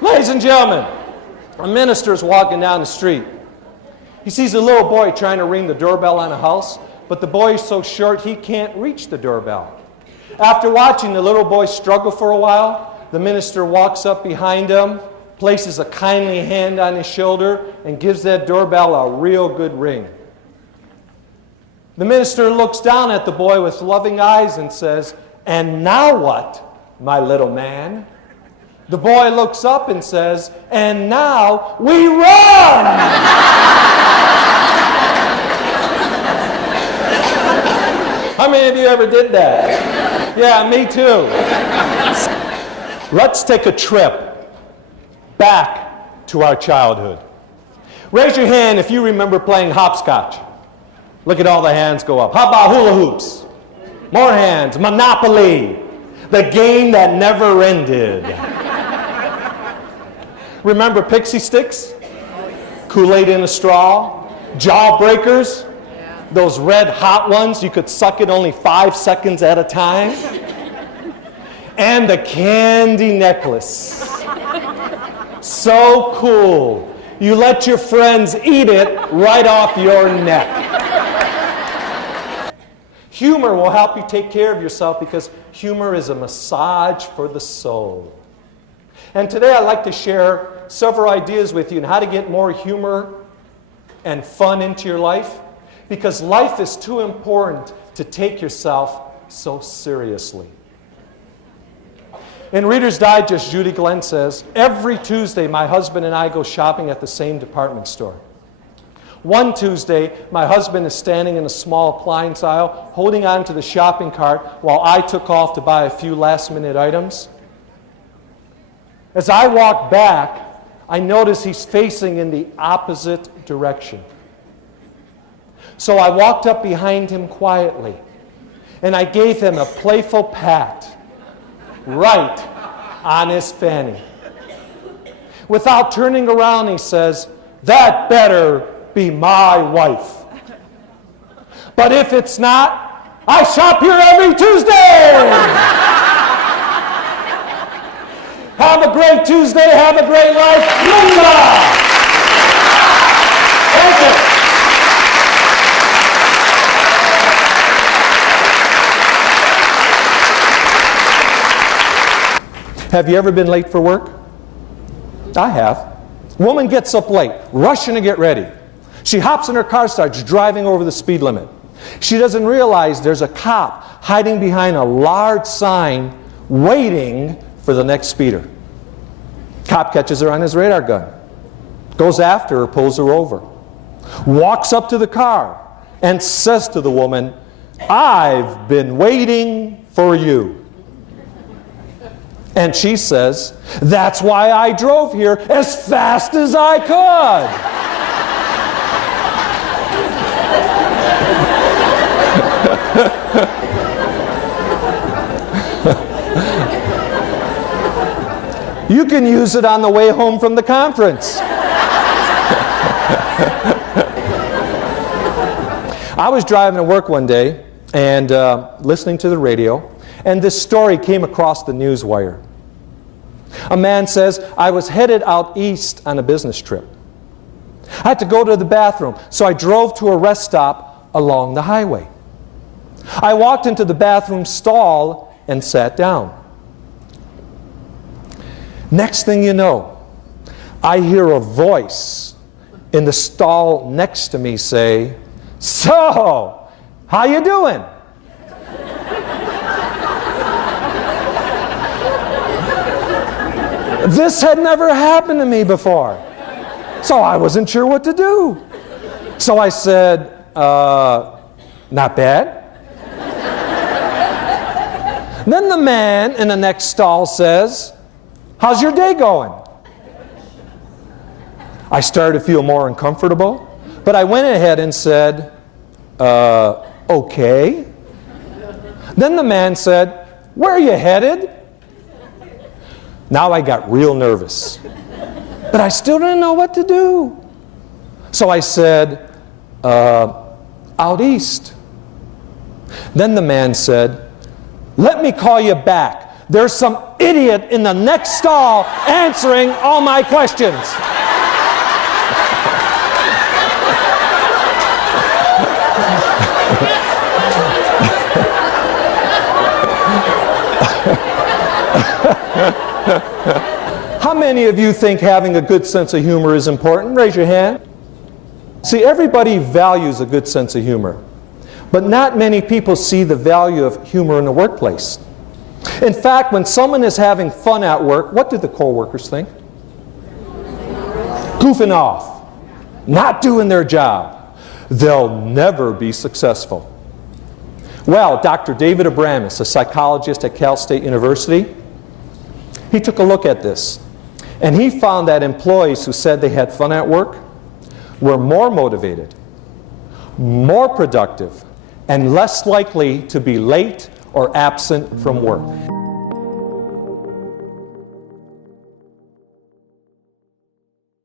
Ladies and gentlemen, a minister is walking down the street. He sees a little boy trying to ring the doorbell on a house, but the boy is so short he can't reach the doorbell. After watching the little boy struggle for a while, the minister walks up behind him, places a kindly hand on his shoulder, and gives that doorbell a real good ring. The minister looks down at the boy with loving eyes and says, "And now what, my little man?" The boy looks up and says, "And now we run!" How many of you ever did that? Yeah, me too. Let's take a trip back to our childhood. Raise your hand if you remember playing hopscotch. Look at all the hands go up. How about hula hoops? More hands. Monopoly. The game that never ended. Remember pixie sticks? Kool-Aid in a straw? Jawbreakers? Those red hot ones, you could suck it only 5 seconds at a time. And the candy necklace. So cool. You let your friends eat it right off your neck. Humor will help you take care of yourself because humor is a massage for the soul. And today I'd like to share several ideas with you on how to get more humor and fun into your life, because life is too important to take yourself so seriously. In Reader's Digest, Judy Glenn says, "Every Tuesday my husband and I go shopping at the same department store. One Tuesday, my husband is standing in a small appliance aisle, holding on to the shopping cart while I took off to buy a few last-minute items. As I walk back, I notice he's facing in the opposite direction. So I walked up behind him quietly, and I gave him a playful pat right on his fanny. Without turning around, he says, 'That better be my wife. But if it's not, I shop here every Tuesday.'" Have a great Tuesday. Have a great life. Linda! Thank you. Have you ever been late for work? I have. Woman gets up late, rushing to get ready. She hops in her car, starts driving over the speed limit. She doesn't realize there's a cop hiding behind a large sign waiting for the next speeder. Cop catches her on his radar gun, goes after her, pulls her over, walks up to the car and says to the woman, "I've been waiting for you." And she says, "That's why I drove here as fast as I could." You can use it on the way home from the conference. I was driving to work one day and listening to the radio, and this story came across the news wire. A man says, "I was headed out east on a business trip. I had to go to the bathroom, so I drove to a rest stop along the highway. I walked into the bathroom stall and sat down. Next thing you know, I hear a voice in the stall next to me say, 'So, how you doing?' This had never happened to me before, so I wasn't sure what to do. So I said, not bad." Then the man in the next stall says, "How's your day going?" I started to feel more uncomfortable, but I went ahead and said, "Okay." Then the man said, "Where are you headed?" Now I got real nervous, but I still didn't know what to do. So I said, "Out east." Then the man said, "Let me call you back. There's some idiot in the next stall answering all my questions. How many of you think having a good sense of humor is important? Raise your hand. See, everybody values a good sense of humor, but not many people see the value of humor in the workplace. In fact, when someone is having fun at work, what do the co-workers think? Goofing off, not doing their job. They'll never be successful. Well, Dr. David Abramus, a psychologist at Cal State University, he took a look at this, and he found that employees who said they had fun at work were more motivated, more productive, and less likely to be late or absent from work.